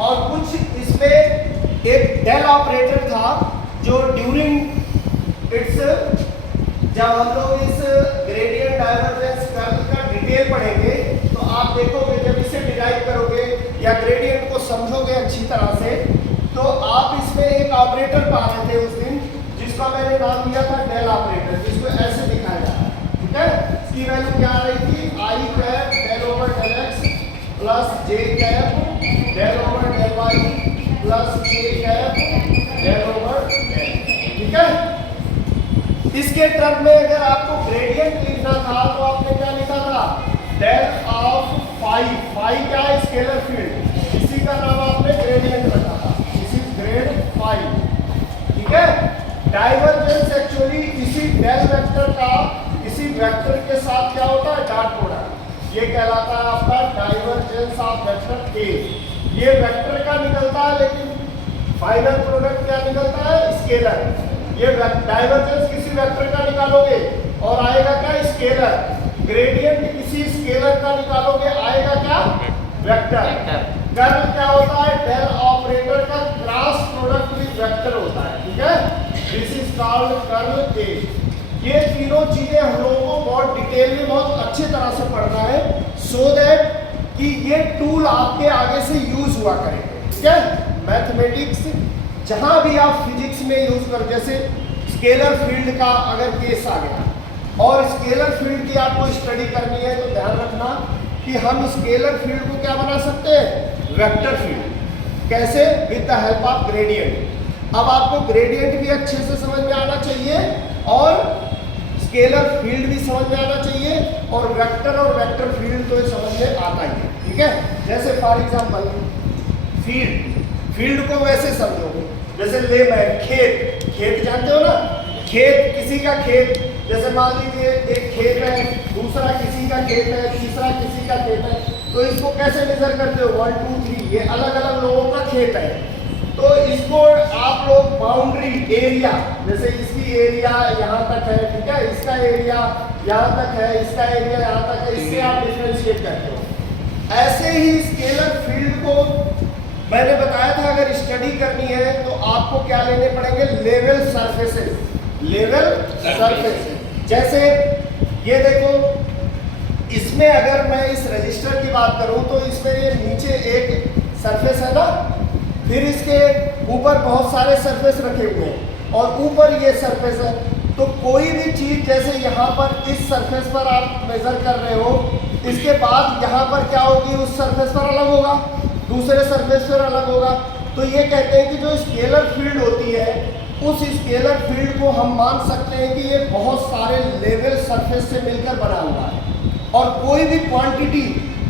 और कुछ इसमें एक डेल ऑपरेटर था जो ड्यूरिंग इट्स, जब हम लोग इस ग्रेडियंट डाइवर्जेंस कर्व का डिटेल पढ़ेंगे तो आप देखोगे जब इसे डिराइव करोगे या ग्रेडियंट को समझोगे अच्छी तरह से, तो आप इसमें एक ऑपरेटर पा रहे थे उस दिन जिसका मैंने नाम दिया था डेल ऑपरेटर, जिसको ऐसे दिखाया जा रहा है, ठीक है। इसकी वैल्यू क्या आ रही थी, i cap del over del x plus J cap del over del Y plus के कैप डेल ओवर डेल, ठीक है। इसके टर्म में अगर आपको ग्रेडियंट लिखना था तो आपने क्या लिखा था, डेल ऑफ फाई, फाई क्या है, स्केलर फील्ड, इसी का नाम आपने ग्रेडियंट रखा था, दिस इज ग्रेड फाई, ठीक है। डाइवर्जेंस एक्चुअली इसी डेल वेक्टर का इसी वेक्टर के साथ क्या होता है, डॉट प्रोडक्ट, ये कहलाता है आपका डाइवर्जेंस ऑफ वेक्टर ए। ये वेक्टर का निकलता है लेकिन फाइनल प्रोडक्ट क्या निकलता है, स्केलर। ये डाइवर्जेंस किसी वेक्टर का निकालोगे और आएगा क्या, स्केलर। ग्रेडियंट किसी स्केलर का निकालोगे आएगा क्या, वेक्टर। कर्ल क्या होता है, डेल ऑपरेटर का क्रॉस प्रोडक्ट विद वेक्टर होता है, ठीक है। दिस इज कॉल्ड कर्ल ए। ये तीनों चीजें हम लोगों को बहुत डिटेल में बहुत अच्छी तरह से पढ़ना है, सो दैट कि ये टूल आपके आगे से यूज हुआ करेंगे, ठीक है। मैथमेटिक्स जहां भी आप फिजिक्स में यूज कर, जैसे स्केलर फील्ड का अगर केस आ गया और स्केलर फील्ड की आपको स्टडी करनी है तो ध्यान रखना कि हम स्केलर फील्ड को क्या बना सकते हैं, वेक्टर फील्ड। कैसे, with the help of gradient. अब आपको ग्रेडियंट भी अच्छे से समझ में आना चाहिए और स्केलर फील्ड भी समझ में आना चाहिए और वेक्टर और वेक्टर फील्ड तो समझ में आता ही है, ठीक है। जैसे फॉर एग्जांपल फील्ड को वैसे समझोगे, जैसे लेमैन, खेत, खेत जानते हो ना, खेत किसी का खेत, जैसे मान लीजिए एक खेत है, दूसरा किसी का खेत है, तीसरा किसी का खेत है, तो इसको कैसे मेजर करते हो, 1 2 3, ये अलग अलग लोगों का खेत है। तो इसको आप लोग बाउंड्री एरिया, जैसे इसकी एरिया यहाँ तक है, ठीक है, इसका एरिया यहाँ तक है, इसका एरिया यहाँ तक है, इससे आप डिफरेंशिएट करते हो। ऐसे ही स्केलर फील्ड को मैंने बताया था अगर स्टडी करनी है तो आपको क्या लेने पड़ेंगे, लेवल सरफेसेस, लेवल सरफेसेस। जैसे ये देखो, इसमें अगर मैं इस रजिस्टर की बात करूं तो इसमें ये नीचे एक सरफेस है ना, फिर इसके ऊपर बहुत सारे सरफेस रखे हुए हैं और ऊपर ये सरफेस है। तो कोई भी चीज जैसे यहाँ पर इस सरफेस पर आप मेजर कर रहे हो, इसके बाद यहाँ पर क्या होगी, उस सरफेस पर अलग होगा, दूसरे सरफेस पर अलग होगा। तो ये कहते हैं कि जो स्केलर फील्ड होती है उस स्केलर फील्ड को हम मान सकते हैं कि ये बहुत सारे लेवल सरफेस से मिलकर बना हुआ है। और कोई भी क्वांटिटी,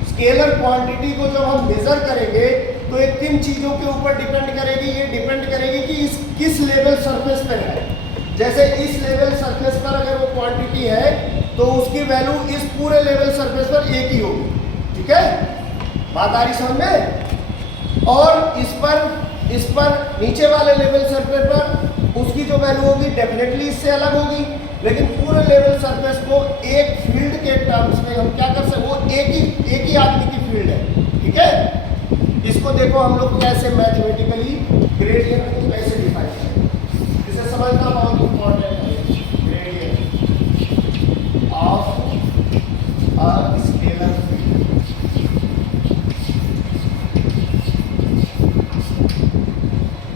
स्केलर क्वांटिटी को जब हम मेजर करेंगे तो ये किन चीजों के ऊपर डिपेंड करेगी, ये डिपेंड करेगी कि इस किस लेवल सरफेस पर है। जैसे इस लेवल सरफेस पर अगर वो क्वांटिटी है तो उसकी वैल्यू इस पूरे लेवल सरफेस पर एक ही होगी, ठीक है, बात आ रही समझ में। और इस पर नीचे वाले लेवल सरफेस पर उसकी जो वैल्यू होगी डेफिनेटली इससे अलग होगी, लेकिन पूरे लेवल सरफेस को एक फील्ड के टर्म्स में हम क्या कर सकते, वो एक ही आदमी की फील्ड है, ठीक है। इसको देखो हम लोग कैसे मैथमेटिकली ग्रेडियंट को कैसे डिफाइन करें, इसे समझना बहुत इंपॉर्टेंट है। Gradient of a scalar field,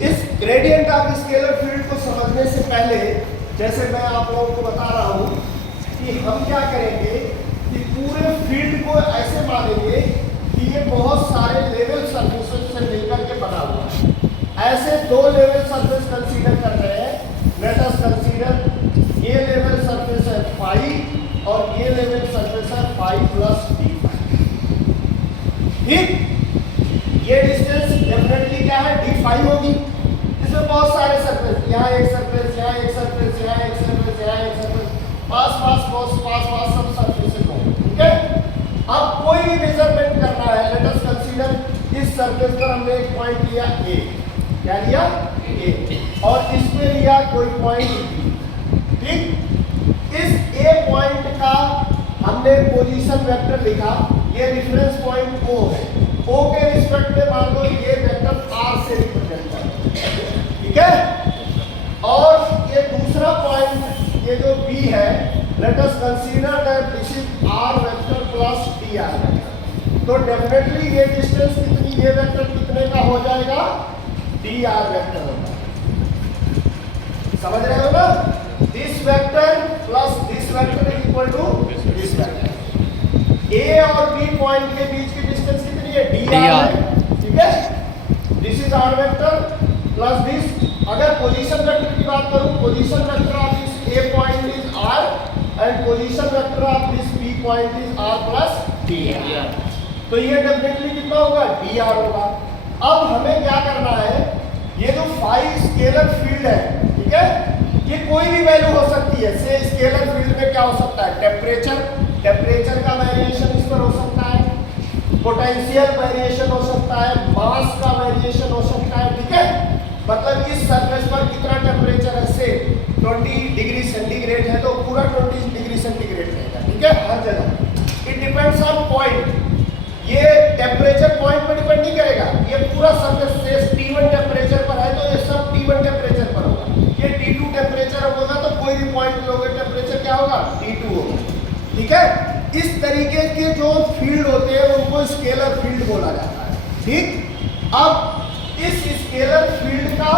इस ग्रेडियंट ऑफ स्केलर फील्ड को समझने से पहले जैसे मैं आप लोगों को बता रहा हूं कि हम क्या करेंगे कि पूरे फील्ड को ऐसे मानेंगे कि ये बहुत सारे लेवल सरफेसेस से मिलकर के बना हुआ है। ऐसे दो लेवल सरफेस कंसीडर कर रहे हैं। लेट अस कंसीडर ये लेवल सरफेस है फाई और ये लेवल सरफेस है फाई प्लस डी फाई, ठीक। ये डिस्टेंस डेफिनेटली क्या है, डी फाई होगी। इसमें बहुत सारे सरफेस, यहाँ एक सरफेस, यहाँ एक सरफेस, यहाँ एक सरफेस, यहाँ एक सरफेस, पास सब सरफेसेस होंगे, ठीक है। अब कोई भी मेजरमेंट करना है, लेट अस कंसीडर इस सरफेस पर हमने एक पॉइंट लिया ए, क्या लिया ए, और इसमें लिया कोई पॉइंट, ठीक। इस ए पॉइंट का हमने पोजीशन वेक्टर लिखा, ये रेफरेंस पॉइंट ओ है। ओ के रिस्पेक्ट में मान लो ये vector let us consider that this is R vector plus D R vector. तो डेफिनेटली ये डिस्टेंस कितनी, ये वेक्टर कितने का हो जाएगा, डी आर वेक्टर होगा। समझ रहे हो ना, this vector plus this vector is equal to this vector. A और बी पॉइंट के बीच की डिस्टेंस कितनी है, डी आर, ठीक है। This is R vector plus this. अगर पोजीशन वेक्टर की बात करूं, position vector of this A point is R and position vector of this B point is R plus D R. तो ये डेफिनेटली कितना होगा, डी आर होगा। अब हमें क्या करना है, ये जो फाई स्केलर फील्ड है, ठीक है, ये कोई भी वैल्यू हो सकती है। से स्केलर फील्ड में क्या हो सकता है, टेम्परेचर का वेरिएशन इस पर हो सकता है, पोटेंशियल वेरिएशन हो सकता है, मास का वेरिएशन हो सकता है, ठीक है। मतलब इस सरफेस पर कितना टेम्परेचर है, से 20 डिग्री सेंटीग्रेड है तो पूरा 20 डिग्री सेंटीग्रेड रहेगा, ठीक है, हर जगह। इट डिपेंड्स ऑन पॉइंट, ये टेम्परेचर पॉइंट पर डिपेंड नहीं करेगा, ये पूरा सरफेस से T1 टेम्परेचर पर है तो ये सब T1 टेम्परेचर पर होगा। ये T2 टेम्परेचर होगा तो कोई भी पॉइंट लोगे टेम्परेचर क्या होगा, T2 होगा, ठीक है। इस तरीके के जो फील्ड होते हैं उनको स्केलर फील्ड बोला जाता है, ठीक। अब इस स्केलर फील्ड का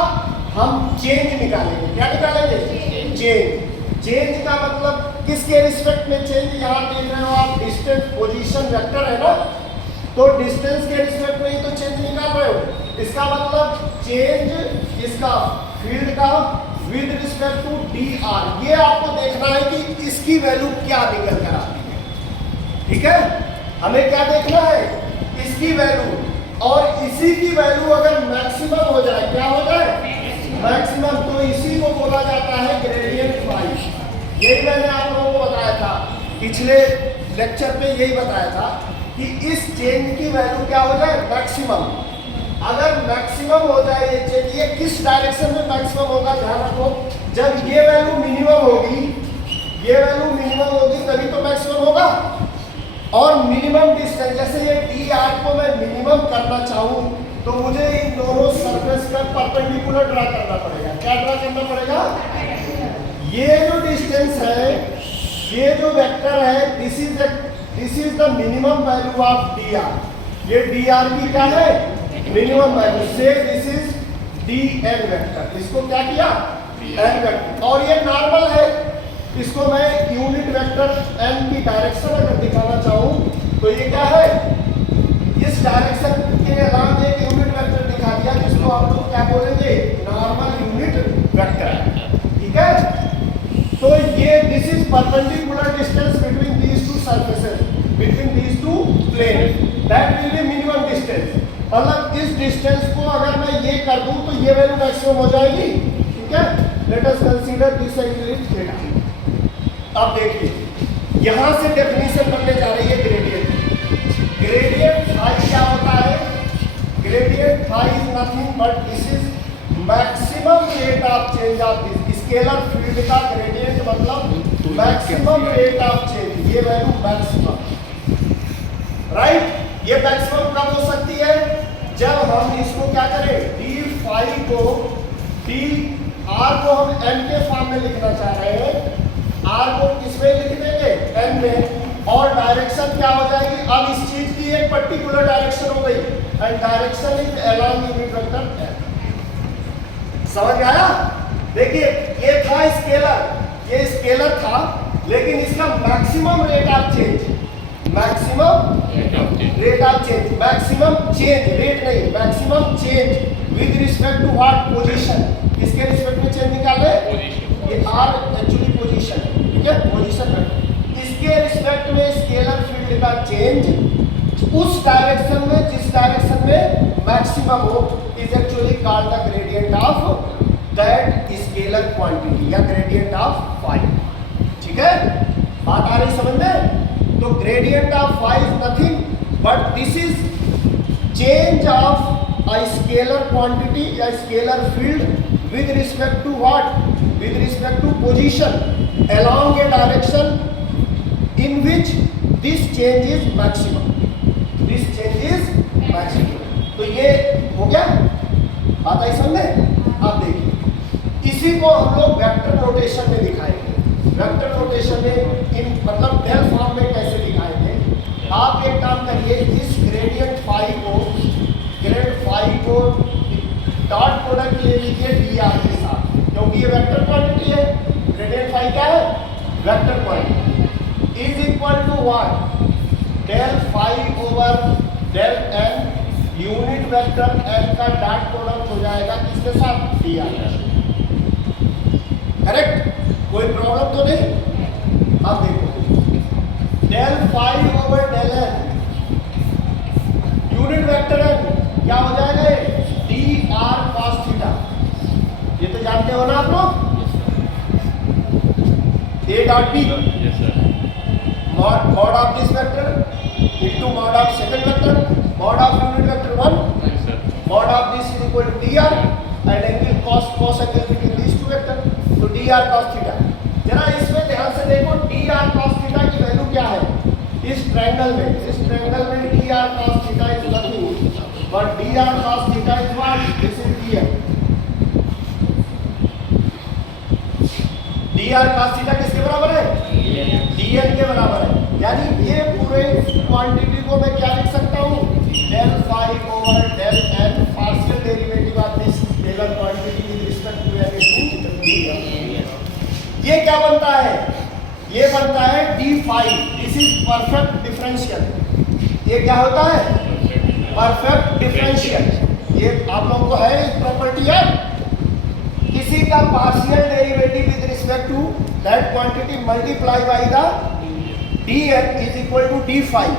हम चेंज निकालेंगे, क्या निकालेंगे, चेंज का मतलब किसके रिस्पेक्ट में चेंज, यहाँ देख रहे हो आप डिस्टेंस पोजीशन वेक्टर है ना, तो डिस्टेंस के रिस्पेक्ट में ही तो चेंज निकाल रहे हो। इसका मतलब चेंज इसका फील्ड का with respect to D R. ये आपको देखना है कि इसकी वैल्यू क्या निकल कर आती है, ठीक है। हमें क्या देखना है, इसकी वैल्यू, और इसी की वैल्यू अगर मैक्सिमम हो जाए, क्या हो जाए, मैक्सिमम, तो इसी को बोला जाता है ग्रेडियंट फाई। यही मैंने आप लोगों को बताया था पिछले लेक्चर पे, यही बताया था कि इस चेंज की वैल्यू क्या हो जाए, मैक्सिमम। अगर मैक्सिमम हो जाए ये चेंज, ये किस डायरेक्शन में मैक्सिमम होगा, ध्यान रखो, जब ये वैल्यू मिनिमम होगी, ये वैल्यू मिनिमम होगी तभी तो मैक्सिमम होगा। और मिनिमम डिस्टेंस, जैसे ये डी आर को मैं मिनिमम करना चाहूँ तो मुझे इन दोनों सरफेस का परपेंडिकुलर ड्रा करना पड़ेगा। क्या ड्रा करना पड़ेगा, ये जो डिस्टेंस है, ये जो वेक्टर है, this is the minimum value of D R. ये डी आर की क्या है, minimum value. Say this is D N vector, इसको क्या किया, एन वेक्टर, और ये नॉर्मल है, इसको मैं यूनिट वेक्टर एन की डायरेक्शन अगर दिखाना चाहूँ तो ये क्या है, इस डायरेक्शन के अलावा एक यूनिट वेक्टर दिखा दिया जिसको आप लोग क्या बोलेंगे, नॉर्मल यूनिट वेक्टर, ठीक है। तो ये this is perpendicular distance between these two surfaces, between these two plane, that will be minimum distance. मतलब इस डिस्टेंस को अगर मैं ये कर दूं तो ये वैल्यू मैक्सिमम हो जाएगी, ठीक है। Late us consider this angle is theta. अब देखिए यहां से डेफिनेशन बनने जा रही है ग्रेडियंट। ग्रेडियंट फाई क्या होता है, gradient phi is nothing but this is maximum rate of change of this scalar field का ग्रेडियंट, मतलब मैक्सिमम रेट ऑफ चेंज, ये वैल्यू मैक्सिमम, राइट। ये मैक्सिमम कब हो सकती है, जब हम इसको क्या करें, डी फाई को, डी आर को हम एन के फॉर्म में लिखना चाह रहे हैं, आर को किसमें लिख देंगे, एन में, और डायरेक्शन क्या हो जाएगी, अब इस चीज की एक पर्टिकुलर डायरेक्शन हो गई and direction is along unit vector N. समझ आया, देखिए ये था स्केलर, ये स्केलर था, लेकिन इसका maximum rate of change, maximum rate of change, maximum change, rate नहीं, maximum change with respect to what, position. किसके रिस्पेक्ट में चेंज निकाले, ये आर एक्चुअली पोजीशन है, ठीक है, पोजीशन में। इसके रिस्पेक्ट में स्केलर फील्ड का चेंज उस डायरेक्शन में जिस डायरेक्शन में मैक्सिमम हो is actually called the gradient of that scalar quantity या ग्रेडियंट ऑफ फाई, ठीक है। बात आ रही समझ में। तो gradient of phi is nothing but this is change of a scalar quantity या scalar field with respect to what, with respect to position along a direction in which this change is maximum, this change is maximum। तो ये हो गया, बात आई समझ में। अब देखिए इसी को हम लोग वेक्टर नोटेशन में दिखाएंगे। वेक्टर नोटेशन में इन मतलब डेल फॉर्म में कैसे दिखाएंगे। आप एक काम करिए, इस ग्रेडियंट फाई को डॉट प्रोडक्ट ले लीजिए डी आर के साथ, क्योंकि ये वेक्टर क्वांटिटी है। ग्रेडियंट फाई क्या है? Vector quantity is equal to what? Del phi over del N, unit vector N का डॉट प्रोडक्ट हो जाएगा किसके साथ? D R. करेक्ट? कोई प्रॉब्लम तो नहीं? अब देखो, del phi over del N unit vector N क्या हो जाएगा? D R cos theta. ये तो जानते हो ना आप लोग, A dot B mod of this vector into mod of second vector, mod of unit vector 1, mod of this is equal to D R and angle cos angle between this two vector, तो D R cos theta. जरा इसमें ध्यान से देखो, D R cos theta की value क्या है इस ट्रायंगल में D R cos theta is nothing but D R cos theta is what? This is D N. D R cos theta किसके बराबर है? डी एन के बराबर है। यानी ये पूरे क्वांटिटी को मैं क्या लिख सकता हूँ? Del phi over del N partial derivative of this scalar quantity with respect to N into D N. ये क्या बनता है? ये बनता है D phi. This is perfect differential. ये क्या होता है? Perfect differential. ये आप लोगों को है प्रॉपर्टी है। किसी का partial derivative with respect to that quantity multiply by the D N is equal to D phi.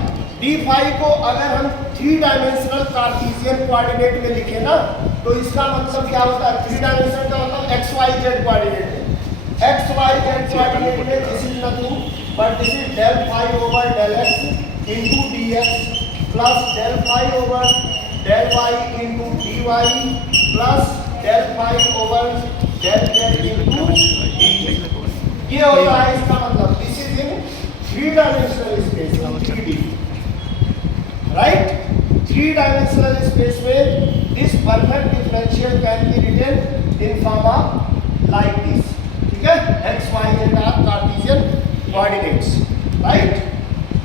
D phi को अगर हम 3 डायमेंशनल कार्टेशियन कोऑर्डिनेट में लिखें ना, तो इसका मतलब क्या होता है? 3 डायमेंशन का मतलब एक्स वाई जेड कोऑर्डिनेट में। एक्स वाई जेड कोऑर्डिनेट में this is nothing but this is del phi over del x into d x plus del phi over del y into d Y plus del phi over del Z into d z. ये होता है इसका मतलब। This is in 3 dimensional space, 3D, right? 3 dimensional space में this perfect differential can be written in form of like this. ठीक है? X Y Z are Cartesian coordinates, right?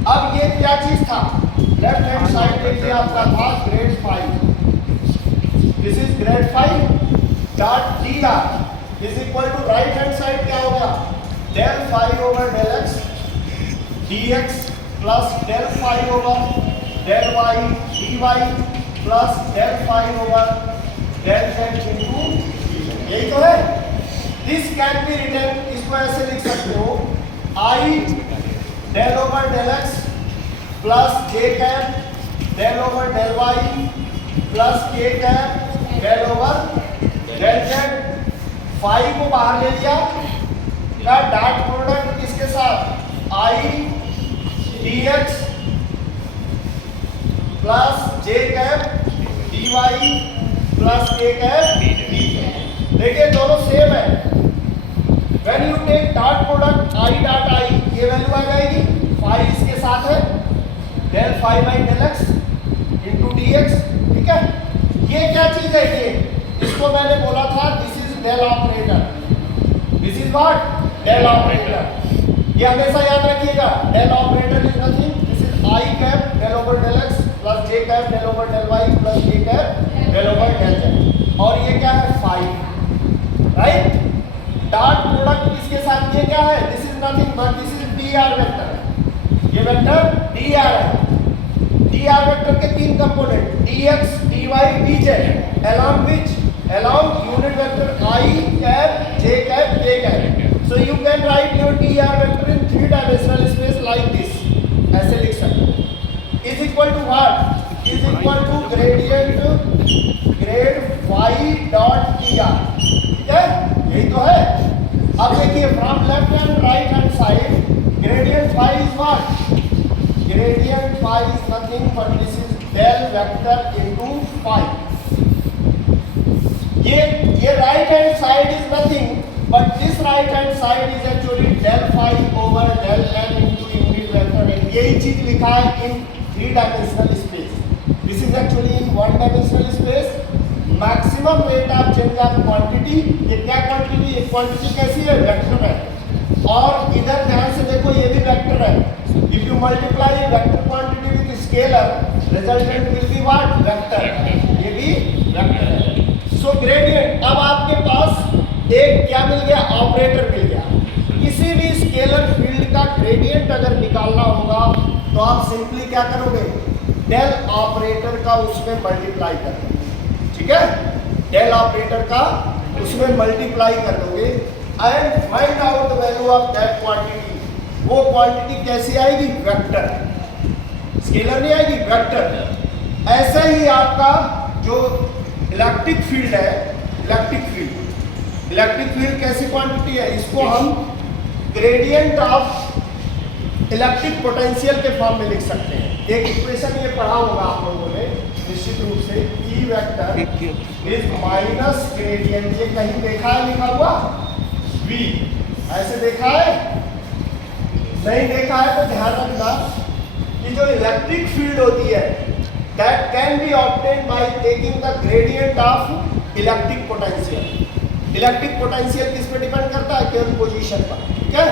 अब ये क्या चीज था? लेफ्ट हैंड साइड देखिए आपका था grad phi. This is grad phi dot D R is equal to right hand side क्या होगा? Del phi over del X D x plus del phi over del Y D Y plus del phi over del Z into, यही तो है। This can be written, इसको ऐसे लिख सकते हो, i del over del x plus J cap del over del Y plus के cap del over del z. Phi को बाहर ले लिया, का डॉट प्रोडक्ट किसके साथ? I d x plus J cap d Y plus के कैप डी जेड। देखिए दोनों सेम है। When you take dot product I dot I, ये वैल्यू आ जाएगी, फाई इसके साथ है del phi by del X into D X. ठीक है? ये क्या चीज है? ये इसको मैंने बोला था this is del operator. This is what? Del operator. ये हमेशा याद रखिएगा, del operator is nothing, this is I cap del over del x plus J cap del over del Y plus J cap del over del Z. और ये क्या है? Phi, right? Dot product किसके साथ? ये क्या है? This is nothing but this is D R vector. ये वेक्टर डी आर है। डी आर वेक्टर के 3 component D X D Y D Z along which along unit vector I cap j cap k cap. So you can write your dr vector in 3 dimensional space like this. ऐसे लिख सकते हो. Is equal to what? Is equal to gradient grade phi dot dr. ठीक है? यही तो है. अब देखिए from left and right hand side gradient phi is what? Gradient phi is nothing but this is del vector into phi. ये right hand side is nothing but this right hand side is actually del phi over del n into unit vector. यही चीज लिखा है in 3 dimensional space. This is actually in 1 dimensional space. Maximum rate of change of quantity. ये क्या quantity? ये quantity कैसी है? Vector है. और इधर ध्यान से देखो, ये भी वेक्टर है। If you multiply vector quantity with scalar, resultant will be what? Vector. ये भी वेक्टर है। सो ग्रेडियंट, अब आपके पास एक क्या मिल गया? ऑपरेटर मिल गया। किसी भी स्केलर फील्ड का ग्रेडियंट अगर निकालना होगा तो आप सिंपली क्या करोगे? डेल ऑपरेटर का उसमें मल्टीप्लाई कर दोगे, ठीक है? डेल ऑपरेटर का उसमें मल्टीप्लाई कर दोगे and find out the value of that quantity. वो क्वांटिटी कैसी आएगी? वेक्टर। स्केलर नहीं आएगी, वेक्टर। ऐसा ही आपका जो इलेक्ट्रिक फील्ड है, इलेक्ट्रिक फील्ड कैसी क्वांटिटी है? इसको हम ग्रेडियंट ऑफ इलेक्ट्रिक पोटेंशियल के फॉर्म में लिख सकते हैं। एक इक्वेशन ये पढ़ा होगा आप लोगों ने निश्चित रूप से, E vector is minus gradient. ये कहीं देखा है लिखा हुआ? V ऐसे देखा है? नहीं देखा है तो ध्यान रखना कि जो इलेक्ट्रिक फील्ड होती है that can be obtained by taking the gradient of electric potential. Electric potential किस पे डिपेंड करता है? केवल पोजीशन पर, ठीक है?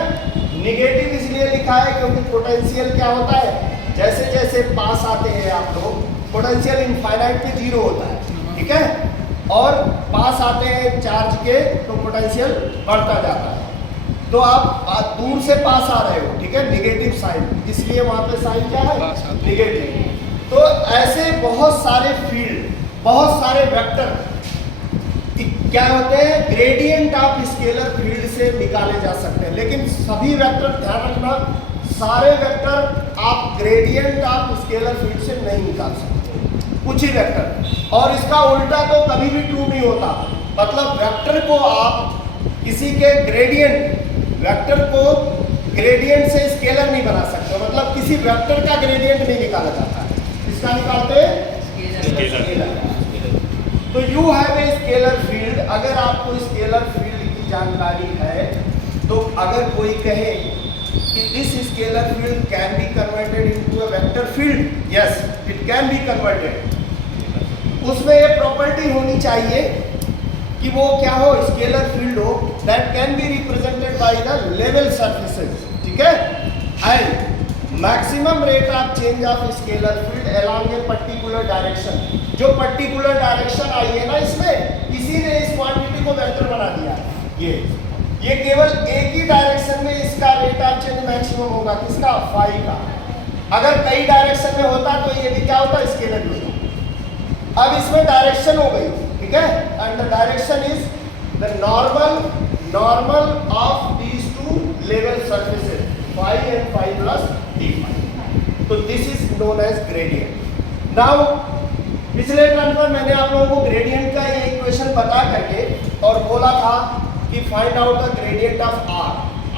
निगेटिव इसलिए लिखा है क्योंकि पोटेंशियल क्या होता है? जैसे जैसे पास आते हैं आप लोग, पोटेंशियल इनफाइनाइट पे 0 होता है, ठीक है? और पास आते हैं चार्ज के तो पोटेंशियल बढ़ता जाता है। तो आप दूर से पास आ रहे हो, ठीक है? निगेटिव साइन, इसलिए वहां पे साइन क्या है? निगेटिव। तो ऐसे बहुत सारे फील्ड, बहुत सारे वेक्टर क्या होते हैं? ग्रेडियंट ऑफ स्केलर फील्ड से निकाले जा सकते हैं। लेकिन सभी वेक्टर, ध्यान रखना, सारे वेक्टर आप ग्रेडियंट ऑफ स्केलर फील्ड से नहीं निकाल सकते, कुछ ही वेक्टर। और इसका उल्टा तो कभी भी ट्रू नहीं होता। मतलब वेक्टर को आप किसी के वेक्टर को ग्रेडियंट से स्केलर नहीं बना सकते। मतलब किसी वेक्टर का ग्रेडियंट नहीं निकाला जाता है। किसका निकालते हैं? स्केलर। तो you have a scalar field. अगर आपको स्केलर फील्ड की जानकारी है तो अगर कोई कहे कि this scalar field can be converted into a vector field, yes it can be converted. उसमें ये प्रॉपर्टी होनी चाहिए कि वो क्या हो? स्केलर फील्ड हो that can be represented by the level surfaces, ठीक है? And maximum rate of change of scalar field along a particular direction. जो पर्टिकुलर डायरेक्शन आई है ना इसमें, इसी ने इस क्वांटिटी को वेक्टर बना दिया। ये केवल एक ही डायरेक्शन में इसका रेट ऑफ चेंज मैक्सिमम होगा। किसका? फाई का। अगर कई डायरेक्शन में होता तो ये भी क्या होता? स्केलर होता। अब इसमें डायरेक्शन हो गई, ठीक है? And the direction is the normal of these two level surfaces, phi and phi plus d phi. तो this is known as gradient. Now पिछले टर्म पर मैंने आप लोगों को ग्रेडियंट का ये इक्वेशन बता करके और बोला था कि find out the gradient of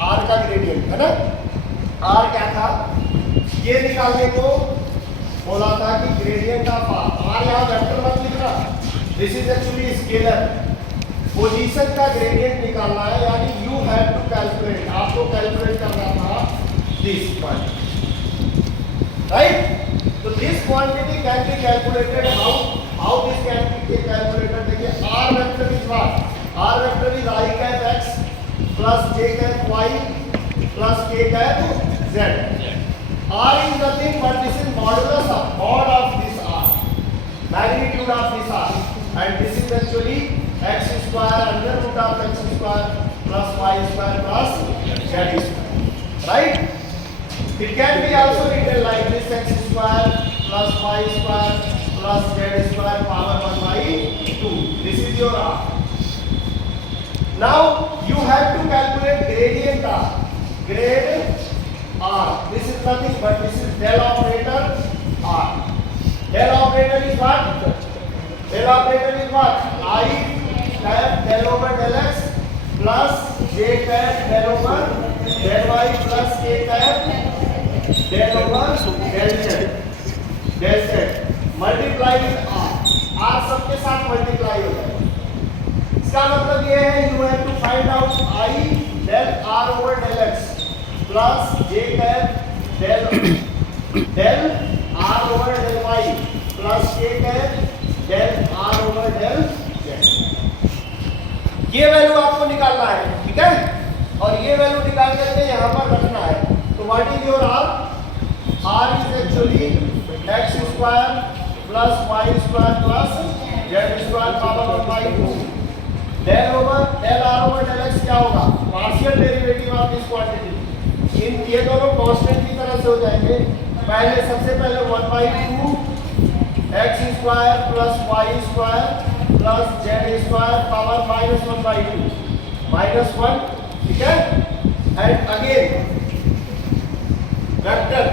R का ग्रेडियंट है ना? आर क्या था? ये निकालने को बोला था कि ग्रेडियंट ऑफ आर यहाँ वेक्टर मत लिखना, this is actually scalar. Position का ग्रेडियंट निकालना है, यानी यू हैव टू कैलकुलेट, आपको कैलकुलेट करना था दिस क्वांटिटी, राइट? तो this quantity can be calculated how this can be calculated? देखिए r vector is what? R vector is I cap x plus J cap y plus के cap z. R is nothing but this is modulus of mod of this R, magnitude of this R, and this is actually x square under root of x square plus y square plus z square, right? It can be also written like this: x square plus y square plus z square power 1 by 2. This is your R. Now you have to calculate gradient R. Grade R. This is nothing but this is del operator R. Del operator is what? Del operator is what? I cap del over del x plus j cap del over del y plus k cap del over del z. Del z. Multiply with R. R सबके साथ multiply हो जाएगा। इसका मतलब ये है you have to find out I del R over del x plus j cap del R over del y plus k cap del R over del z। ये value आपको निकालना है, ठीक है? और ये वैल्यू निकाल करके यहाँ पर रखना है। तो what is your r? R is actually x square plus Y square plus Z square power 1/2। Del over del are over del x क्या होगा? Partial derivative of this quantity. इन ये दोनों कांस्टेंट की तरह से हो जाएंगे। पहले सबसे पहले 1/2 X square plus Y square plus Z square power -1/2 -1, ठीक है। एंड अगेन फैक्टर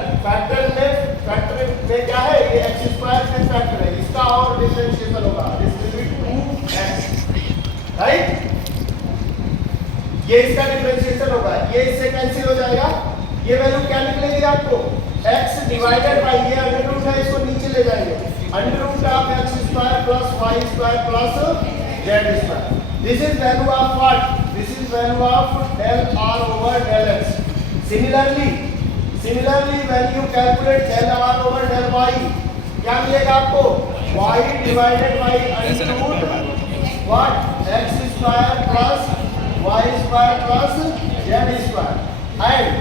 में क्या है? ये एक्स स्क्वायर का फैक्टर है, इसका और डिफरेंशिएशन होगा, this will B 2x, right. ये इसका डिफरेंशिएशन होगा, ये इससे कैंसिल हो जाएगा। ये वैल्यू क्या निकलेगी आपको? x डिवाइडेड बाय ये अंडर रूट है, इसको नीचे ले जाएंगे, under root of X square plus Y square plus Z square. This is value of what? This is value of del are over del X. Similarly when you calculate del r over del y, क्या मिलेगा आपको? y divided by under root what? x square plus y square plus z square and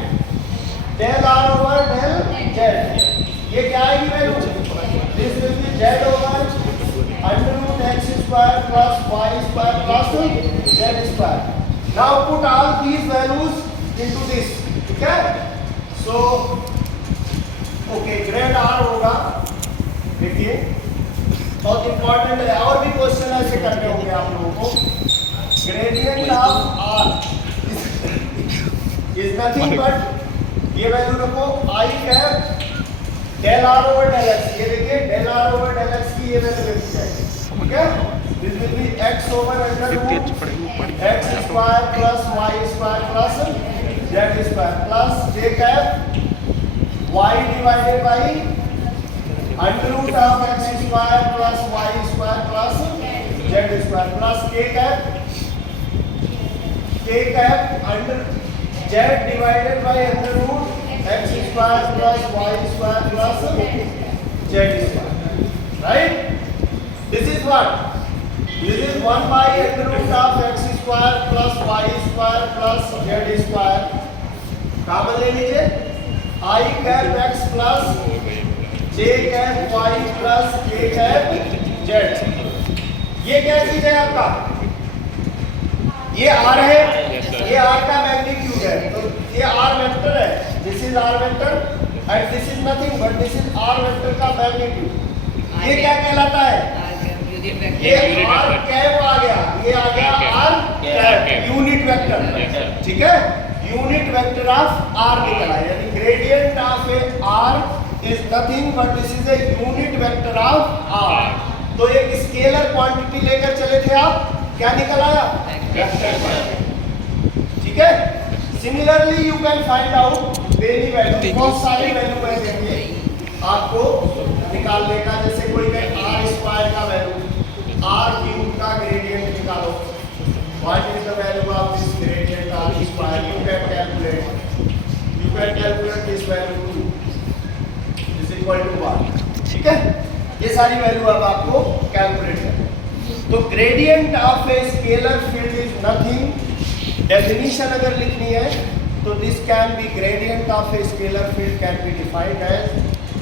del r over del z। ये क्या आएगी value? This will be z over under root x square plus y square plus z square। Now put all these values into this, ठीक है। So okay, grade are होगा, देखिए बहुत important है, और भी क्वेश्चन ऐसे करने होंगे आप लोगों को। Gradient of r is nothing but ये वैल्यू रखो i cap del are over del x. ये देखिए del are over del x की ये वैल्यू लिखी जाएगी, ठीक है। This will be x over under root x square plus Y square plus Z square plus J cap y divided by under root of x square plus y square plus z square plus k cap under z divided by under root x square plus y square plus z square, right? This is what? This is 1 by under root of x square plus y square plus z square। Common ले लीजिए, आई cap x plus जे cap y plus के cap Z. ये क्या चीज है आपका? ये are है, ये आर का मैग्नीट्यूड है, तो ये आर वेक्टर है, this is R vector and this is nothing but this is R vector का मैग्नीट्यूड। ये क्या कहलाता है? ये आर कैप आ गया, ये आ गया आर कैप, यूनिट वेक्टर, ठीक है। यूनिट वेक्टर ऑफ आर निकला, यानी gradient of a R is nothing but this is a unit vector of R. तो एक स्केलर क्वांटिटी लेकर चले थे आप, क्या निकल आया? ठीक है। Similarly you can find out many value, बहुत सारी वैल्यू मैं देंगे आपको निकालने का। जैसे कोई कहे आर स्क्वायर का वैल्यू, आर क्यूब का ग्रेडियंट निकालो, what is the value of this gradient r square? You can calculate this value is equal to what, ठीक है। ये सारी वैल्यू अब आपको कैलकुलेट करना है। तो gradient of a scalar field is nothing, definition अगर लिखनी है तो this can be gradient of a scalar field can be defined as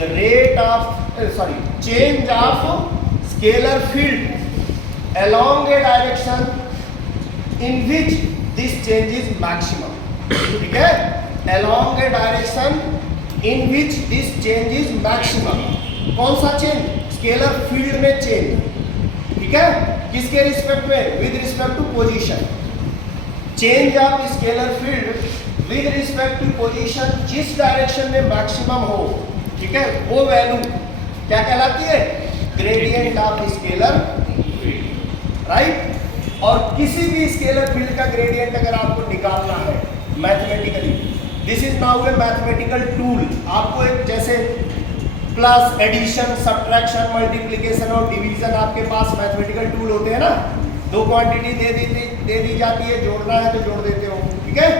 the rate of change of scalar field along a direction in which this change is maximum, ठीक है। along a direction in which this change is maximum। कौन सा change? Scalar field में change, ठीक है। किसके respect में? With respect to position. Change of scalar field with respect to position जिस डायरेक्शन में मैक्सिमम हो, ठीक है, वो वैल्यू क्या कहलाती है? Gradient of scalar field, right. और किसी भी स्केलर फील्ड का ग्रेडियंट अगर आपको निकालना है mathematically, this is now A mathematical tool. आपको एक जैसे प्लस, एडिशन, सब्ट्रैक्शन, मल्टीप्लिकेशन और डिवीजन आपके पास मैथमेटिकल टूल होते हैं ना। दो क्वांटिटी दे दी जाती है, जोड़ना है तो जोड़ देते हो, ठीक है।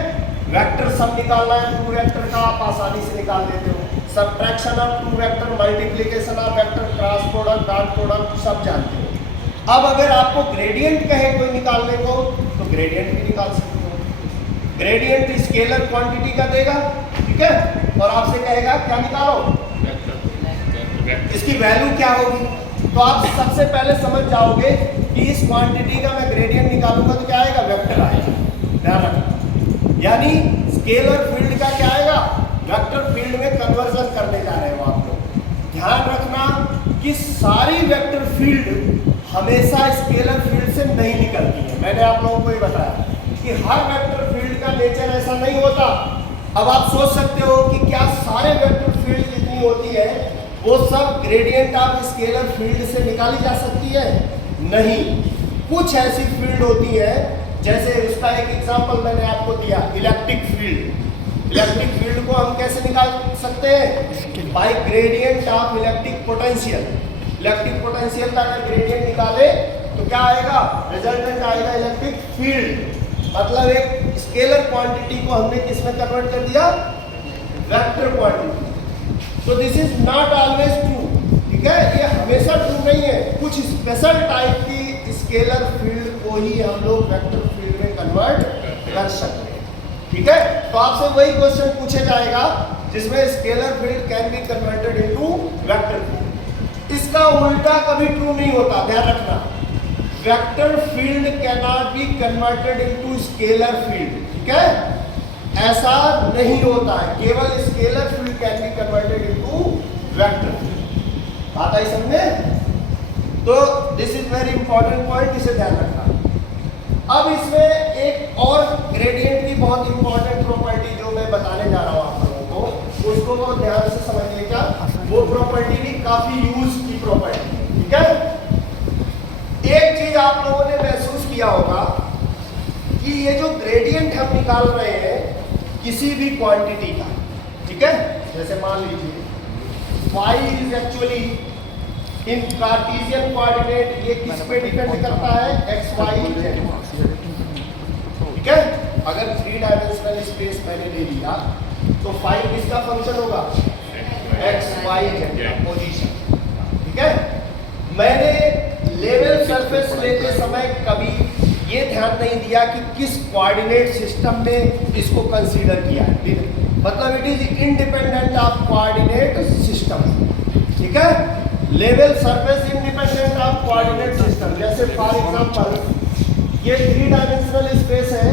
वेक्टर सम निकालना है टू वेक्टर का, आप आसानी से निकाल देते हो। Subtraction of two vector, multiplication of vector, cross product, dot product सब जानते हो। अब अगर आपको ग्रेडियंट कहे कोई निकालने को तो ग्रेडियंट भी निकाल सकते हो, ग्रेडियंट स्केलर क्वांटिटी का देगा, ठीक है, और आपसे कहेगा क्या निकालो, इसकी वैल्यू क्या होगी। तो आप सबसे पहले समझ जाओगे कि इस क्वांटिटी का मैं ग्रेडियंट निकालूंगा तो क्या आएगा, वेक्टर आएगा, ध्यान रखना। यानी स्केलर फील्ड का क्या आएगा, वेक्टर फील्ड में कन्वर्जन करने जा रहे हो आप लोग। ध्यान रखना कि सारी वेक्टर फील्ड हमेशा स्केलर फील्ड से नहीं निकलती है। मैंने आप लोगों को ये बताया कि हर वेक्टर फील्ड का नेचर ऐसा नहीं होता। अब आप सोच सकते हो कि क्या सारे वेक्टर फील्ड जितनी होती है वो सब ग्रेडियंट ऑफ स्केलर फील्ड से निकाली जा सकती है? नहीं, कुछ ऐसी फील्ड होती है, जैसे उसका एक एग्जांपल मैंने आपको दिया, इलेक्ट्रिक फील्ड। इलेक्ट्रिक फील्ड को हम कैसे निकाल सकते हैं, by gradient of electric potential. Electric potential का अगर ग्रेडियंट निकाले तो क्या आएगा, रिजल्टेंट आएगा इलेक्ट्रिक फील्ड। मतलब एक स्केलर क्वांटिटी को हमने किस में कन्वर्ट कर दिया, वेक्टर क्वांटिटी। तो this is not always true, ठीक है, ये हमेशा ट्रू नहीं है। कुछ स्पेशल टाइप की स्केलर फील्ड को ही हम लोग वेक्टर फील्ड में कन्वर्ट कर सकते हैं, ठीक है। तो आपसे वही क्वेश्चन पूछा जाएगा जिसमें scalar field can be converted into vector field. इसका उल्टा कभी ट्रू नहीं होता, ध्यान रखना। Vector field can not be converted into scalar field, ठीक है, ऐसा नहीं होता है। केवल scalar field can be converted into vector field. बात आई समझे? तो this is very important point, इसे ध्यान रखना। अब इसमें एक और ग्रेडियंट की बहुत इंपॉर्टेंट प्रॉपर्टी जो मैं बताने जा रहा हूं आप लोगों को, उसको बहुत ध्यान से समझिएगा। वो प्रॉपर्टी भी काफी यूज की प्रॉपर्टी, ठीक है। एक चीज आप लोगों ने महसूस किया होगा कि ये जो ग्रेडियंट हम निकाल रहे हैं किसी भी क्वांटिटी का, ठीक है, जैसे मान लीजिए y is actually in Cartesian coordinate, ये किस पे डिपेंड करता है, x y z, ठीक है। अगर 3 डायमेंशनल स्पेस मैंने ले लिया तो 5 किसका फंक्शन होगा, x y z पोजीशन, ठीक है। मैंने लेवल सरफेस लेते समय कभी ये ध्यान नहीं दिया कि किस कोऑर्डिनेट सिस्टम में इसको कंसीडर किया है, मतलब it is independent of coordinate system, ठीक है। Level surface independent of coordinate system. जैसे फॉर एग्जांपल ये 3 डायमेंशनल स्पेस है,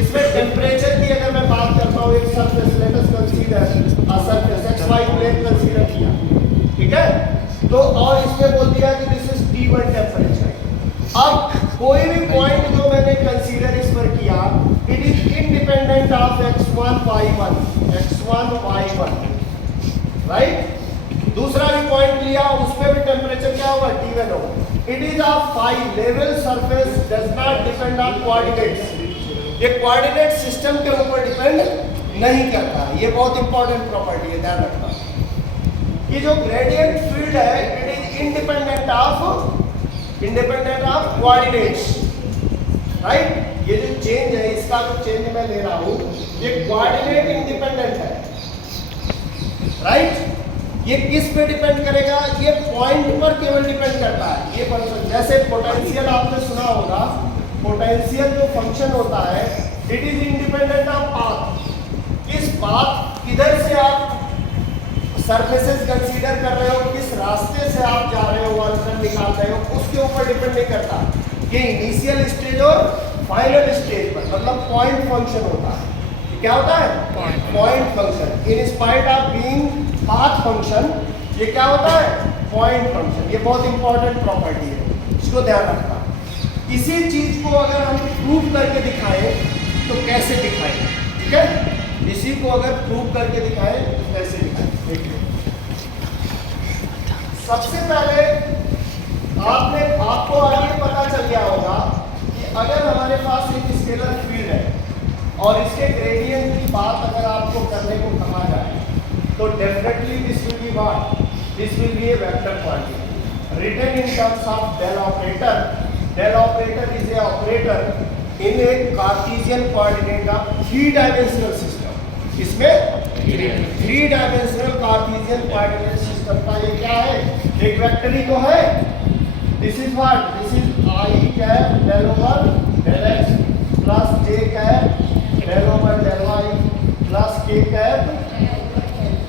इसमें टेम्परेचर की अगर मैं बात करता हूँ, एक surface let us consider a surface X Y plane consider किया, ठीक है, तो और इसमें बोल दिया कि दिस इज T1 टेम्परेचर। अब कोई भी पॉइंट जो मैंने कंसीडर इस पर किया, it is independent of x1 y1, x1 y1, right. दूसरा भी पॉइंट लिया, उसमें भी टेम्परेचर क्या होगा, T1 होगा। It is of phi, level surface does not depend on coordinates. ये कोऑर्डिनेट सिस्टम के ऊपर डिपेंड नहीं करता। ये बहुत इंपॉर्टेंट प्रॉपर्टी है, ध्यान रखना। ये जो ग्रेडियंट फील्ड है, it is independent of coordinates, right. ये जो चेंज है, इसका जो चेंज मैं ले रहा हूं, ये कोऑर्डिनेट इंडिपेंडेंट है, राइट। ये किस पे डिपेंड करेगा, ये पॉइंट पर केवल डिपेंड करता है। ये फंक्शन जैसे पोटेंशियल आपने सुना होगा, पोटेंशियल जो फंक्शन होता है it is independent of path. किस पाथ, किधर से आप सरफेसेस कंसीडर कर रहे हो, किस रास्ते से आप जा रहे हो, आंसर निकाल रहे हो, उसके ऊपर डिपेंड नहीं करता। ये इनिशियल स्टेज और फाइनल स्टेज पर, मतलब पॉइंट फंक्शन होता है। क्या होता है, point function. In spite of being path function, ये क्या होता है, पॉइंट फंक्शन। ये बहुत इंपॉर्टेंट प्रॉपर्टी है, इसको ध्यान रखना। किसी चीज को अगर हम प्रूव करके दिखाएं तो कैसे दिखाएं, ठीक है। इसी को अगर प्रूव करके दिखाएं तो कैसे दिखाएं, देखिए। सबसे पहले आपको आगे पता चल गया होगा कि अगर हमारे पास एक स्केलर फील्ड है और इसके ग्रेडियंट की बात अगर आपको करने को कहा जाए तो definitely this will be what, this will be a vector quantity written in terms of del operator. Del operator is a operator in a Cartesian coordinate of 3 dimensional system. इसमें 3 डायमेंशनल कार्टेशियन कोऑर्डिनेट सिस्टम का ये क्या है, एक vector ही तो है। This is what, this is i cap del over del x plus j cap del over del Y plus के कैप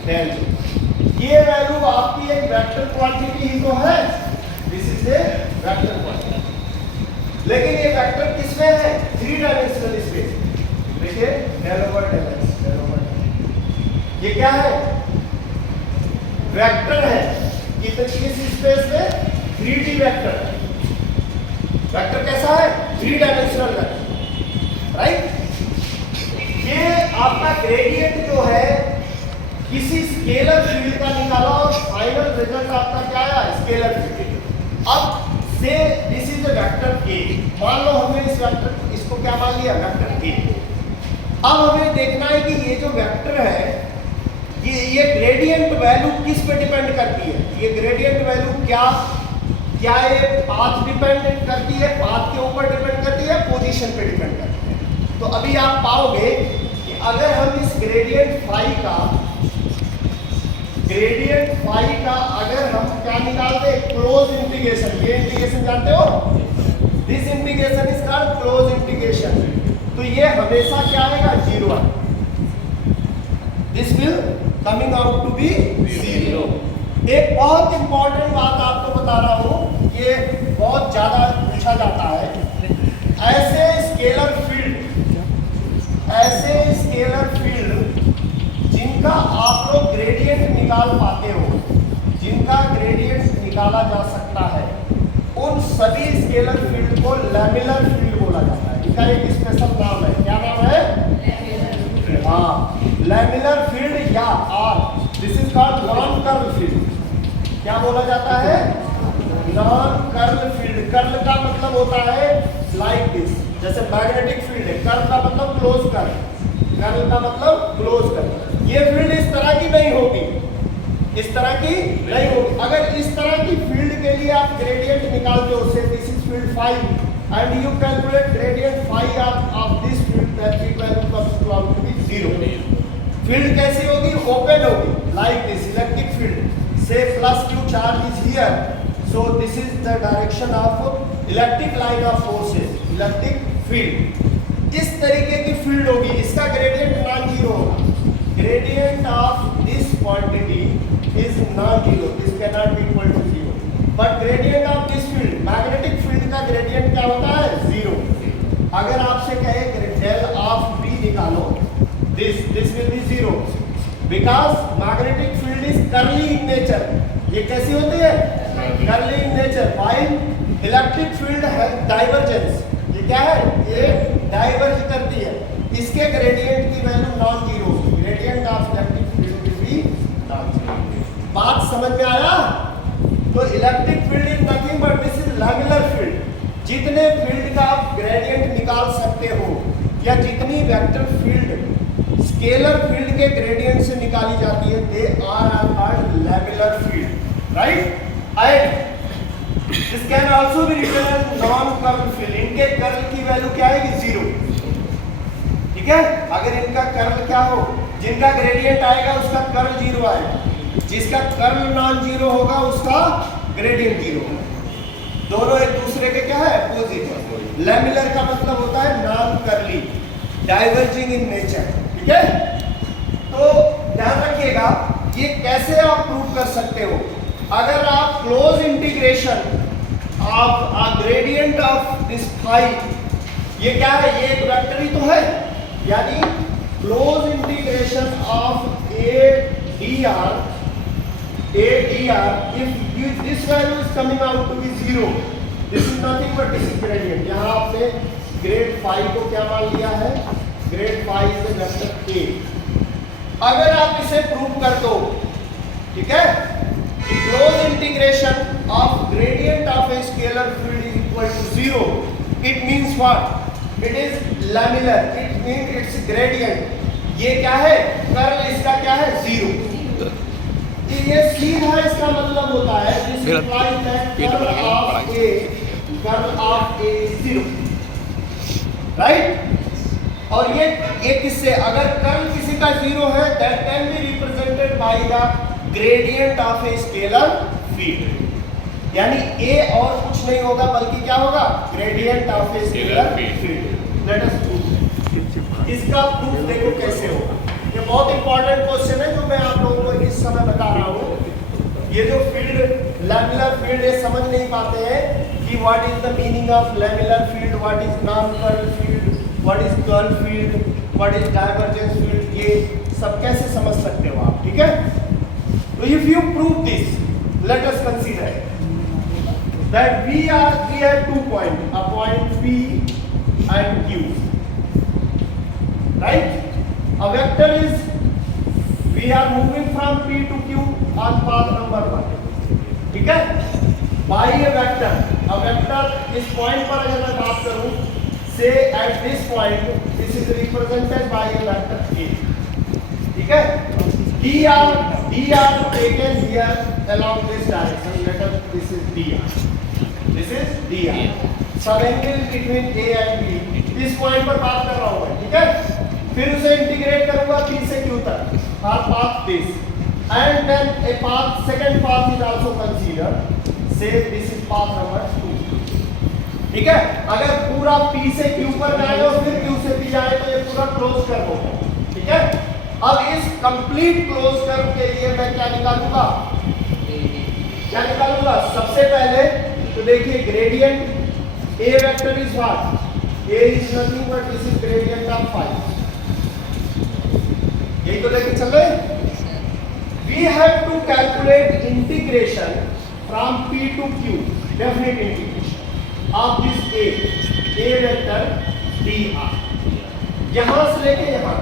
डेल। ये वैल्यू आपकी एक वेक्टर क्वांटिटी ही तो है, this is a vector quantity, लेकिन ये वेक्टर किसमें है? 3 डायमेंशनल स्पेस। देखिए del over del X, del over del, ये क्या है? वेक्टर है। किस स्पेस में? 3D वेक्टर है। वेक्टर कैसा है? 3 डायमेंशनल वेक्टर, राइट। ये आपका ग्रेडियंट जो है किसी स्केलर फील्ड का निकाला और फाइनल रिजल्ट आपका क्या आया? Scalar field. अब से दिस इज अ वेक्टर के, मान लो हमने इस वेक्टर इसको क्या मान लिया? वेक्टर के। अब हमें देखना है कि ये जो वेक्टर है ये ग्रेडियंट वैल्यू किस पे डिपेंड करती है? ये ग्रेडियंट वैल्यू क्या ये पाथ डिपेंड करती है, पाथ के ऊपर डिपेंड करती है, पोजीशन पे डिपेंड करती है? तो अभी आप पाओगे कि अगर हम इस ग्रेडियंट फाई का अगर हम क्या निकालते हैं? Close integration. ये इंटीग्रेशन जानते हो? This integration is called close integration. तो ये हमेशा क्या आएगा? 0 आएगा। This will coming out to be 0। एक बहुत इंपॉर्टेंट बात आपको बता रहा हूं, ये बहुत ज्यादा पूछा जाता है। ऐसे स्केलर फील्ड जिनका आप लोग ग्रेडियंट निकाल पाते हो, जिनका ग्रेडियंट निकाला जा सकता है, उन सभी स्केलर फील्ड को लैमिलर फील्ड बोला जाता है। इनका एक स्पेशल नाम है। क्या नाम है? हाँ, लैमिलर फील्ड या आर। This is called non curl field. क्या बोला जाता है? Non curl field. कर्ल का मतलब होता है लाइक दिस, जैसे मैग्नेटिक फील्ड है, कर्ल का मतलब क्लोज कर, कर्ल का मतलब क्लोज कर। ये फील्ड इस तरह की नहीं होगी, इस तरह की नहीं होगी। अगर इस तरह की फील्ड के लिए आप ग्रेडियंट निकालते हो, say this is field phi and you calculate gradient phi of this field, that value comes to out to be 0। Field कैसी होगी? ओपन होगी, like this electric field. Say plus q charge is here, so this is the direction of electric line of forces, electric field. इस तरीके की field होगी, इसका gradient non zero होगा। Gradient of this quantity is non zero, this can not be equal to 0। But gradient of this field, magnetic field का gradient क्या होता है? 0। अगर आपसे कहे डेल ऑफ B निकालो, this will be 0 because magnetic field is curly in nature। ये कैसी होती है? curly in nature। while electric field has divergence। ये क्या है? ये डाइवर्ज करती है। इसके ग्रेडियंट की वैल्यू नॉन जीरो होगी। Gradient of electric field will be non zero. बात समझ में आया? तो electric field is nothing but this is lamellar field. जितने फील्ड का आप ग्रेडियंट निकाल सकते हो या जितनी वेक्टर फील्ड स्केलर फील्ड के ग्रेडियंट से निकाली जाती है, they are called lamellar field, right. And this can also be written as non curl field. इनके कर्ल की वैल्यू क्या आएगी? 0। ठीक है, अगर इनका कर्ल क्या हो, जिनका ग्रेडियंट आएगा उसका कर्ल 0 आएगा, जिसका कर्ल नॉन जीरो होगा उसका ग्रेडियंट 0 होगा। दोनों एक दूसरे के क्या है? अपोजिट। लैमिलर का मतलब होता है non curly, diverging in nature. ठीक है, तो ध्यान रखिएगा, ये कैसे आप प्रूव कर सकते हो? अगर आप close integration of gradient of this phi, ये क्या है? ये एक वेक्टर ही तो है, यानी close integration of a dr if this value is coming out to be 0, this is nothing but this is gradient। यहाँ आपने ग्रेड फाई को क्या मान लिया है? Grad phi is the vector a। अगर आप इसे प्रूव कर दो, ठीक है, कि close integration of gradient of a scalar field is equal to 0, it means what? It is lamellar, it means it's gradient. ये क्या है? कर्ल इसका क्या है? 0। ये सीधा इसका मतलब होता है this implies that curl of A is 0, right. और ये किससे? अगर कर्ल किसी का 0 है, that can be represented by the gradient of a scalar field. यानी ए और कुछ नहीं होगा बल्कि क्या होगा? Gradient of a scalar field. Let us prove. इसका प्रूफ देखो कैसे होगा। ये बहुत इंपॉर्टेंट क्वेश्चन है जो मैं आप लोगों को इस समय बता रहा हूँ। ये जो फील्ड लैमिनर फील्ड ये समझ नहीं पाते हैं कि what is the meaning of laminar field, what is non curl field, what is curl field, what is divergence field, ये सब कैसे समझ सकते हो आप, ठीक है। तो if you prove this, late us consider that we have 2 points, a point P and Q, right? A vector is, we are moving from P to Q on path number 1, ठीक है। by a vector इस point पर अगर मैं बात करूं, say at this point this is represented by a vector A, ठीक है। dr taken here along this direction, let us, this is dr, this is dr, सब angle between a and b इस point पर बात कर रहा हूं मैं, ठीक है। फिर उसे इंटीग्रेट करूंगा p से q तक, path this, and then a path, second path is also considered, say this is path number 2, ठीक है। अगर पूरा p से q पर जाए और फिर q से p जाए तो ये पूरा क्लोज कर्व होगा, ठीक है। अब इस कंप्लीट क्लोज कर्व के लिए मैं क्या निकालूंगा, सबसे पहले तो देखिए gradient a vector is what, a is nothing but this is gradient of phi, यही तो लेके चल रहे। we have to calculate integration from p to q, definite integration of this a vector dr, यहां से लेके यहां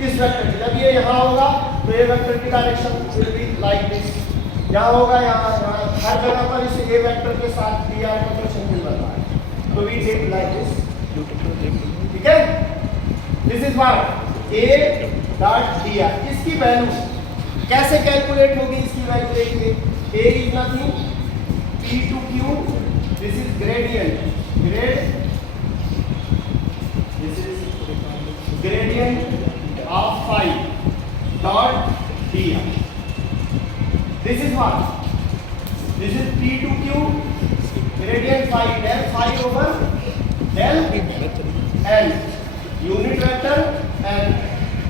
इस वेक्टर की, जब ये यहां होगा तो ये वेक्टर की direction will be like this, यहां होगा यहां, हर जगह पर इस ए वेक्टर के साथ dr का डायरेक्शन मिल रहा है, तो वी टेक लाइक दिस, ठीक है। This is what a dot dr, इसकी वैल्यू कैसे कैलकुलेट होगी, इसकी वैल्यू देखिए, a is nothing p to q, this is gradient, this is gradient of phi dot dr, this is what, this is p to q, gradient phi, del phi over del l, unit vector and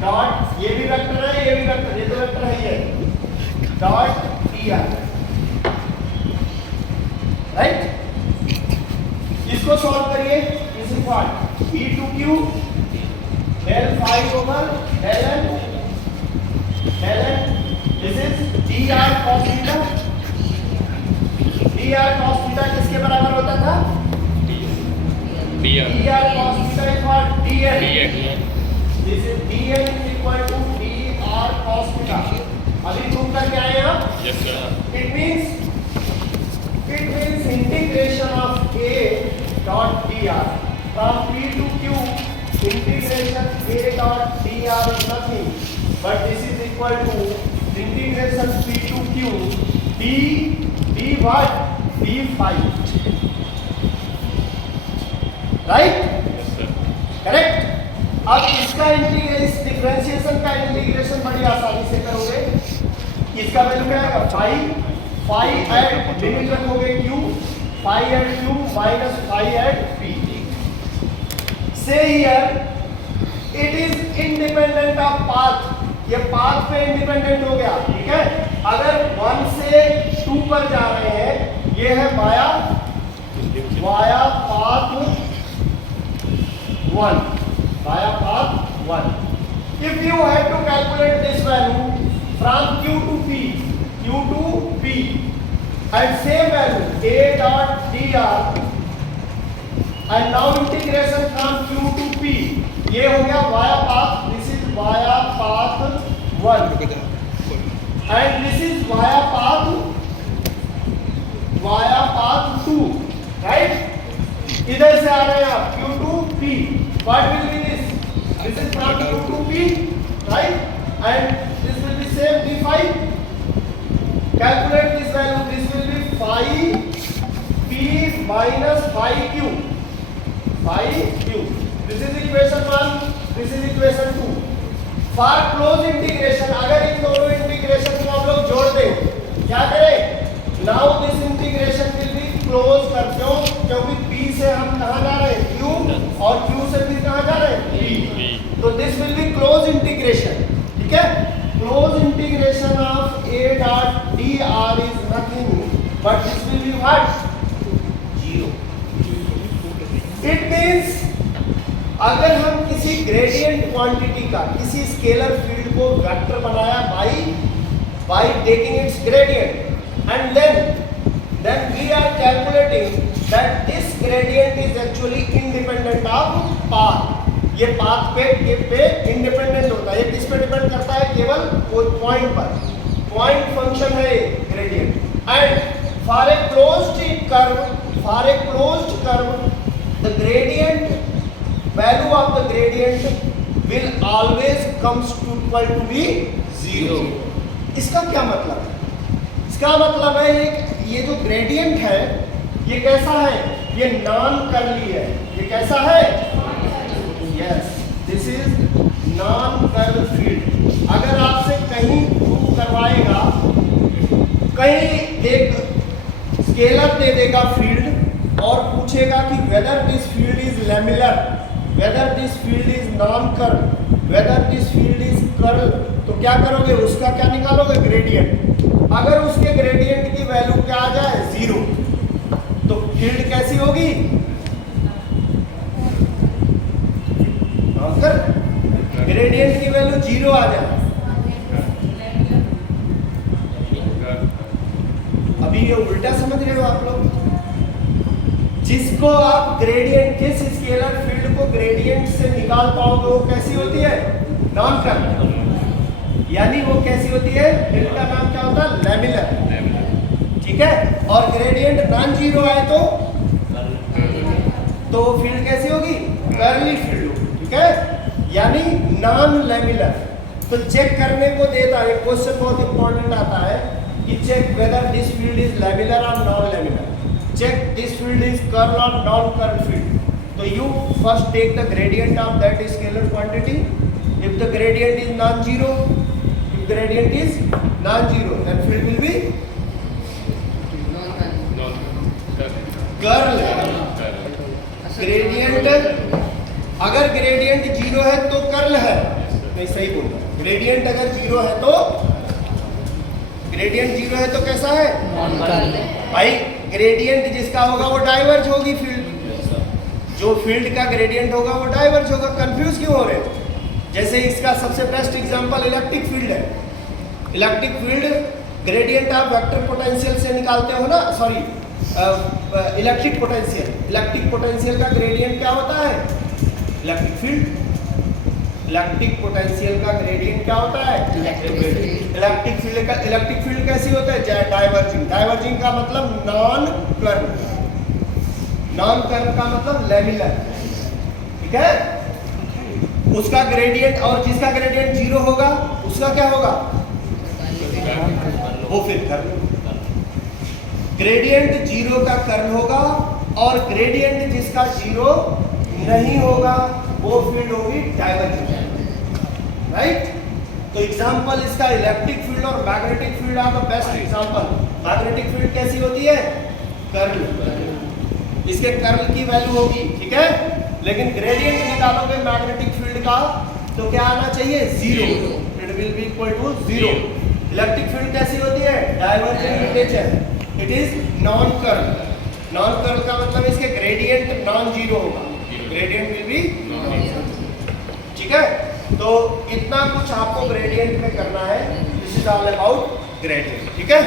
dot, ये भी vector है, ये भी vector, ये तो vector है, ये dot dr, right. इसको सॉल्व करिए, this is what, p to q del phi over del n, this is dr cos theta, dr cos theta किसके बराबर होता था, dr cos theta is what, dn, this is dn is equal to dr cos theta, अभी prove करके आए आप, yes sir, it means integration of a dot dr from p to q, integration a dot dr is nothing but this is equal to integration p to q d what, d phi, right, yes sir, correct। अब इसका integration, इस differentiation का integration बड़ी आसानी से करोगे, इसका value क्या आएगा, phi एट लिमिट रखोगे q, phi at q minus phi at p, say here it is independent of path, ये पाथ पे इंडिपेंडेंट हो गया, ठीक है। अगर 1 से 2 पर जा रहे हैं, ये है via path 1, via path 1। If you have to calculate this value from q to p and same value a dot dr and now integration from q to p, ये हो गया via path, this is via path 1 and this is via path 2, right. इधर से आ रहे हैं आप q to p, what will be this, this is from q to p, right, and this will be same d phi, calculate this value, this will be phi p minus phi q, this is equation 1, this is equation 2। for close integration, अगर इन दोनों integration को हम लोग जोड़ दें, क्या करें, now this integration will be close कर, क्योंकि p से हम कहाँ जा रहे हैं, q, और q से फिर कहाँ जा रहे हैं, p, तो this will be close integration, ठीक है। Close integration of a dot dr is nothing but this will be what, 0। It means अगर हम किसी ग्रेडियंट क्वांटिटी का, किसी स्केलर फील्ड को वेक्टर बनाया by taking it's gradient and then we are calculating that this gradient is actually independent of path। ये path पे independent होता है। ये किस पे डिपेंड करता है, केवल कोई पॉइंट पर, पॉइंट फंक्शन है gradient. And for a closed curve the gradient value of the gradient will always comes to equal to be 0। इसका क्या मतलब है? इसका मतलब है ये जो ग्रेडियंट है ये कैसा है, ये नॉन कर्ली है। ये कैसा है, yes, this is non curl field. अगर आपसे कहीं प्रूव करवाएगा, कहीं एक स्केलर दे देगा फील्ड और पूछेगा कि whether this field is lamellar, whether this field is non curl, whether this field is curl, तो क्या करोगे, उसका क्या निकालोगे, ग्रेडियंट। अगर उसके ग्रेडियंट की वैल्यू क्या आ जाए, 0, तो फील्ड कैसी होगी, अगर ग्रेडियंट की वैल्यू 0 आ जाए। अभी ये उल्टा समझ रहे हो आप लोग। जिसको आप ग्रेडियंट, जिस स्केलर फील्ड को ग्रेडियंट से निकाल पाओगे वो कैसी होती है, नॉन कर्ल। यानी वो कैसी होती है, फील्ड का नाम क्या होता है, लैमिलर, ठीक है। और ग्रेडियंट नॉन जीरो आए तो फील्ड कैसी होगी, कर्ली फील्ड होगी, ठीक है, यानी नॉन लैमिलर। तो चेक करने को देता है, क्वेश्चन बहुत इंपॉर्टेंट आता है कि check whether this field is lamellar और non lamellar, check this field is curl और नॉन कर्ल फील्ड। तो you first take the gradient of that scalar quantity. If the gradient is non zero, gradient is non-zero, then field will be curl. Gradient अगर gradient 0 है तो curl है, नहीं सही बोल रहा। ग्रेडियंट अगर 0 है तो, ग्रेडियंट 0 है तो कैसा है, भाई ग्रेडियंट जिसका होगा वो डाइवर्ज होगी फील्ड। जो फील्ड का ग्रेडियंट होगा वो डाइवर्ज होगा। कंफ्यूज क्यों हो रहे हो? जैसे इसका सबसे बेस्ट एग्जांपल इलेक्ट्रिक फील्ड है। इलेक्ट्रिक फील्ड ग्रेडियंट आप वेक्टर पोटेंशियल से निकालते हो ना, sorry electric potential. Electric potential का ग्रेडियंट क्या होता है, इलेक्ट्रिक फील्ड। इलेक्ट्रिक पोटेंशियल का ग्रेडियंट क्या होता है, इलेक्ट्रिक फील्ड का। इलेक्ट्रिक फील्ड कैसी होता है, डाइवर्जिंग। डाइवर्जिंग का मतलब नॉन कर्ल, नॉन कर्ल का मतलब लैमिलर, ठीक है। उसका ग्रेडियंट, और जिसका ग्रेडियंट 0 होगा उसका क्या होगा, वो फिर कर्ल। ग्रेडियंट 0 का कर्ल होगा, और ग्रेडियंट जिसका 0 नहीं होगा वो फील्ड होगी डाइवर्जेंट, राइट। तो एग्जांपल इसका इलेक्ट्रिक फील्ड और magnetic field are the best example. Magnetic field कैसी होती है, कर्ल, इसके कर्ल की वैल्यू होगी, ठीक है। लेकिन ग्रेडियंट निकालोगे मैग्नेटिक फील्ड का तो क्या आना चाहिए, 0, it will be equal to 0। Electric field कैसी होती है, divergent in nature, it is non curl. Non curl का मतलब इसके ग्रेडियंट नॉन जीरो होगा, ग्रेडियंट विल बी, ठीक है। तो इतना कुछ आपको ग्रेडियंट में करना है, this is all about gradient, ठीक है।